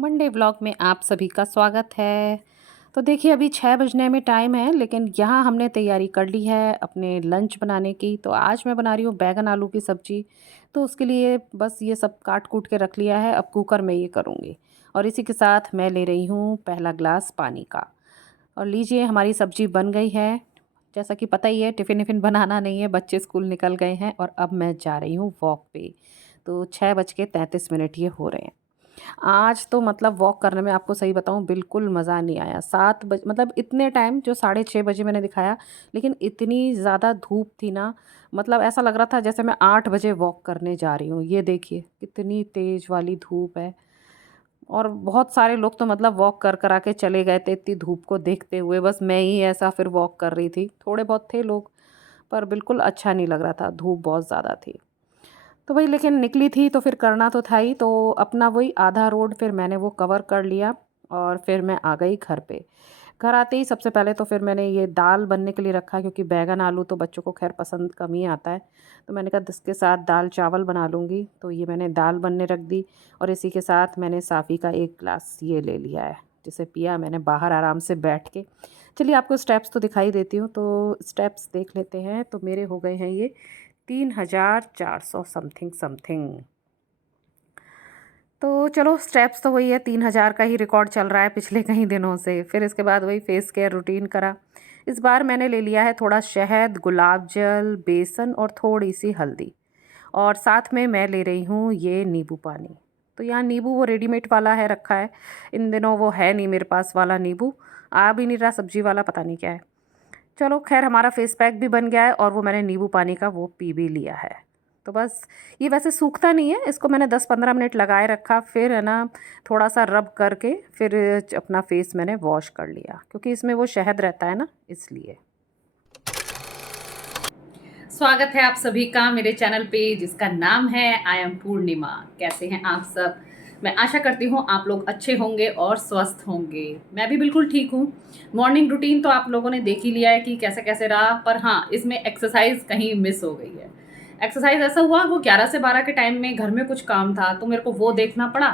Monday vlog में आप सभी का स्वागत है। तो देखिए अभी 6 बजने में टाइम है, लेकिन यहाँ हमने तैयारी कर ली है अपने लंच बनाने की। तो आज मैं बना रही हूँ बैंगन आलू की सब्ज़ी। तो उसके लिए बस ये सब काट कूट के रख लिया है, अब कुकर में ये करूँगी। और इसी के साथ मैं ले रही हूँ पहला ग्लास पानी का। और लीजिए हमारी सब्ज़ी बन गई है। जैसा कि पता ही है टिफ़िन विफ़िन बनाना नहीं है, बच्चे स्कूल निकल गए हैं और अब मैं जा रही हूँ वॉक पे। तो 6 बज के 33 मिनट ये हो रहे हैं। आज तो मतलब वॉक करने में आपको सही बताऊँ बिल्कुल मज़ा नहीं आया। 7 बज मतलब इतने टाइम जो साढ़े 6 बजे मैंने दिखाया, लेकिन इतनी ज़्यादा धूप थी ना, मतलब ऐसा लग रहा था जैसे मैं 8 बजे वॉक करने जा रही हूँ। ये देखिए कितनी तेज़ वाली धूप है। और बहुत सारे लोग तो मतलब वॉक कर के चले गए थे इतनी धूप को देखते हुए, बस मैं ही ऐसा फिर वॉक कर रही थी। थोड़े बहुत थे लोग, पर बिल्कुल अच्छा नहीं लग रहा था, धूप बहुत ज़्यादा थी। तो वही लेकिन निकली थी तो फिर करना तो था ही, तो अपना वही आधा रोड फिर मैंने वो कवर कर लिया और फिर मैं आ गई घर पे। घर आते ही सबसे पहले तो फिर मैंने ये दाल बनने के लिए रखा, क्योंकि बैंगन आलू तो बच्चों को खैर पसंद कम ही आता है। तो मैंने कहा इसके साथ दाल चावल बना लूँगी, तो ये मैंने दाल बनने रख दी। और इसी के साथ मैंने साफ़ी का 1 ग्लास ये ले लिया है, जिसे पिया मैंने बाहर आराम से बैठ के। चलिए आपको स्टेप्स तो दिखाई देती हूँ, तो स्टेप्स देख लेते हैं। तो मेरे हो गए हैं ये 3,400 समथिंग समथिंग। तो चलो स्टेप्स तो वही है, 3,000 का ही रिकॉर्ड चल रहा है पिछले कई दिनों से। फिर इसके बाद वही फेस केयर रूटीन करा। इस बार मैंने ले लिया है थोड़ा शहद, गुलाब जल, बेसन और थोड़ी सी हल्दी। और साथ में मैं ले रही हूँ ये नींबू पानी। तो यहाँ नींबू वो रेडीमेड वाला है रखा है। इन दिनों वो है नहीं मेरे पास वाला नींबू, आ भी नहीं रहा सब्जी वाला, पता नहीं क्या है। चलो ख़ैर हमारा फ़ेस पैक भी बन गया है और वो मैंने नींबू पानी का वो पी भी लिया है। तो बस ये वैसे सूखता नहीं है, इसको मैंने 10-15 मिनट लगाए रखा, फिर है ना थोड़ा-सा रब करके फिर अपना फ़ेस मैंने वॉश कर लिया, क्योंकि इसमें वो शहद रहता है ना, इसलिए। स्वागत है आप सभी का मेरे चैनल पे, जिसका नाम है आई एम पूर्णिमा। कैसे हैं आप सब? मैं आशा करती हूँ आप लोग अच्छे होंगे और स्वस्थ होंगे। मैं भी बिल्कुल ठीक हूँ। मॉर्निंग रूटीन तो आप लोगों ने देख ही लिया है कि कैसे कैसे रहा, पर हाँ इसमें एक्सरसाइज कहीं मिस हो गई है। एक्सरसाइज ऐसा हुआ, वो 11 से 12 के टाइम में घर में कुछ काम था तो मेरे को वो देखना पड़ा,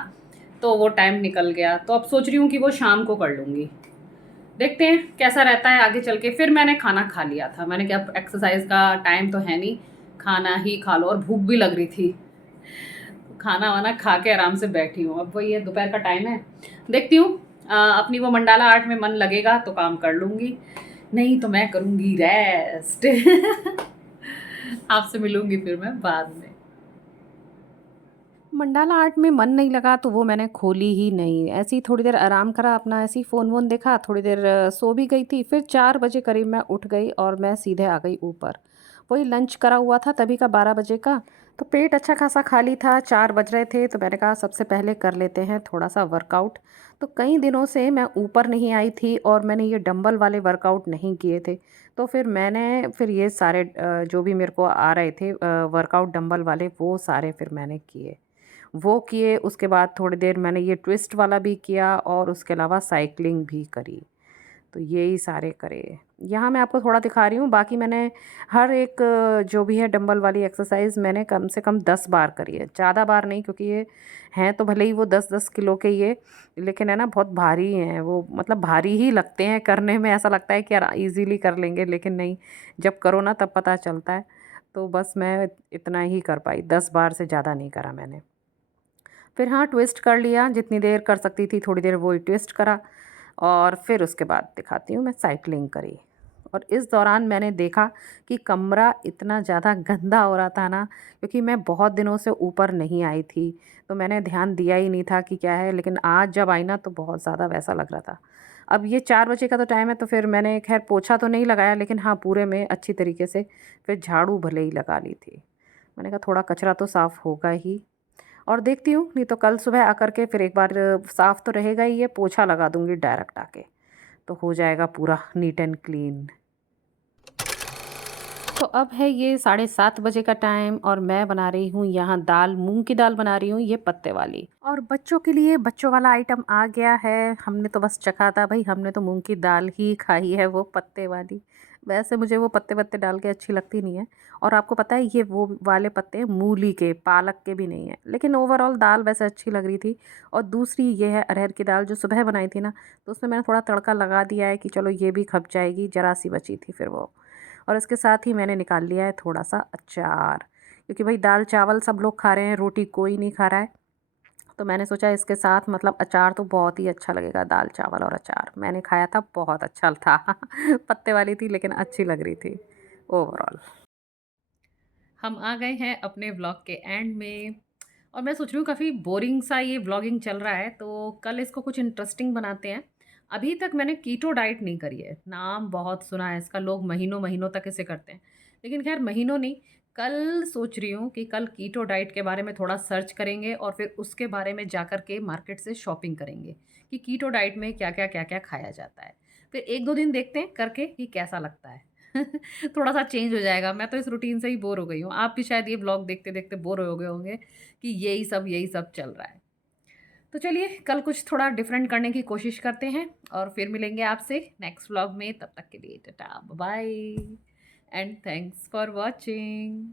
तो वो टाइम निकल गया। तो अब सोच रही हूँ कि वो शाम को कर लूँगी। देखते हैं कैसा रहता है आगे चल के। फिर मैंने खाना खा लिया था, मैंने क्या एक्सरसाइज का टाइम तो है नहीं, खाना ही खा लो। और भूख भी लग रही थी, खाना वाना खा के आराम से बैठी हूँ। अब वही है, दोपहर का टाइम है, देखती हूँ अपनी वो मंडाला आर्ट में मन लगेगा तो काम कर लूँगी, नहीं तो मैं करूँगी रेस्ट। आपसे मिलूँगी फिर मैं बाद में। मंडाला आर्ट में मन नहीं लगा तो वो मैंने खोली ही नहीं। ऐसे ही थोड़ी देर आराम करा अपना, ऐसे ही फ़ोन वोन देखा, थोड़ी देर सो भी गई थी। फिर 4 बजे करीब मैं उठ गई और मैं सीधे आ गई ऊपर। वही लंच करा हुआ था तभी का 12 बजे का, तो पेट अच्छा खासा खाली था, 4 बज रहे थे। तो मैंने कहा सबसे पहले कर लेते हैं थोड़ा-सा वर्कआउट। तो कई दिनों से मैं ऊपर नहीं आई थी और मैंने ये डंबल वाले वर्कआउट नहीं किए थे। तो फिर ये सारे जो भी मेरे को आ रहे थे वर्कआउट डंबल वाले, वो सारे फिर मैंने किए। वो किए, उसके बाद थोड़ी देर मैंने ये ट्विस्ट वाला भी किया और उसके अलावा साइकिलिंग भी करी। तो यही सारे करे। यहाँ मैं आपको थोड़ा दिखा रही हूँ, बाकी मैंने हर एक जो भी है डंबल वाली एक्सरसाइज मैंने कम से कम 10 बार करी है, ज़्यादा बार नहीं, क्योंकि ये हैं तो भले ही वो 10-10 किलो के ये, लेकिन है ना बहुत भारी हैं वो, मतलब भारी ही लगते हैं करने में। ऐसा लगता है कि यार इजीली कर लेंगे, लेकिन नहीं, जब करो ना तब पता चलता है। तो बस मैं इतना ही कर पाई, 10 बार से ज़्यादा नहीं करा मैंने। फिर हाँ ट्विस्ट कर लिया, जितनी देर कर सकती थी थोड़ी देर वही ट्विस्ट करा। और फिर उसके बाद दिखाती हूँ, मैं साइकिलिंग करी। और इस दौरान मैंने देखा कि कमरा इतना ज़्यादा गंदा हो रहा था ना, क्योंकि मैं बहुत दिनों से ऊपर नहीं आई थी, तो मैंने ध्यान दिया ही नहीं था कि क्या है। लेकिन आज जब आई ना तो बहुत ज़्यादा वैसा लग रहा था। अब ये 4 बजे का तो टाइम है, तो फिर मैंने खैर पोछा तो नहीं लगाया, लेकिन हाँ पूरे में अच्छी तरीके से फिर झाड़ू भले ही लगा ली थी। मैंने कहा थोड़ा कचरा तो साफ़ होगा ही। और देखती हूँ, नहीं तो कल सुबह आकर के फिर एक बार साफ़ तो रहेगा ही, ये पोछा लगा दूँगी डायरेक्ट आके, तो हो जाएगा पूरा नीट एंड क्लीन। तो अब है ये 7:30 बजे का टाइम और मैं बना रही हूँ यहाँ दाल, मूँग की दाल बना रही हूँ, ये पत्ते वाली। और बच्चों के लिए बच्चों वाला आइटम आ गया है। हमने तो बस चखा था भई, हमने तो मूँग की दाल ही खाई है वो पत्ते वाली। वैसे मुझे वो पत्ते-वत्ते डाल के अच्छी लगती नहीं है। और आपको पता है ये वो वाले पत्ते हैं मूली के, पालक के भी नहीं है। लेकिन ओवरऑल दाल वैसे अच्छी लग रही थी। और दूसरी ये है अरहर की दाल जो सुबह बनाई थी ना, तो उसमें मैंने थोड़ा तड़का लगा दिया है कि चलो ये भी खप जाएगी, ज़रा-सी बची थी फिर वो। और इसके साथ ही मैंने निकाल लिया है थोड़ा-सा अचार, क्योंकि भई दाल-चावल सब लोग खा रहे हैं, रोटी कोई नहीं खा रहा है। तो मैंने सोचा इसके साथ मतलब अचार तो बहुत ही अच्छा लगेगा, दाल चावल और अचार। मैंने खाया था, बहुत अच्छा था। पत्ते वाली थी लेकिन अच्छी लग रही थी ओवरऑल। हम आ गए हैं अपने व्लॉग के एंड में। और मैं सोच रही हूँ काफ़ी बोरिंग सा ये व्लॉगिंग चल रहा है, तो कल इसको कुछ इंटरेस्टिंग बनाते हैं। अभी तक मैंने कीटो डाइट नहीं करी है, नाम बहुत सुना है इसका, लोग महीनों महीनों तक इसे करते हैं। लेकिन खैर महीनों नहीं, कल सोच रही हूँ कि कल कीटो डाइट के बारे में थोड़ा सर्च करेंगे और फिर उसके बारे में जा कर के मार्केट से शॉपिंग करेंगे कि कीटो डाइट में क्या क्या खाया जाता है। फिर एक दो दिन देखते हैं करके कि कैसा लगता है। थोड़ा-सा चेंज हो जाएगा। मैं तो इस रूटीन से ही बोर हो गई हूँ। आप भी शायद ये व्लॉग देखते-देखते बोर हो गए होंगे कि यही सब चल रहा है। तो चलिए कल कुछ थोड़ा डिफरेंट करने की कोशिश करते हैं और फिर मिलेंगे आपसे नेक्स्ट व्लॉग में। तब तक के लिए tata, bye bye and thanks for watching.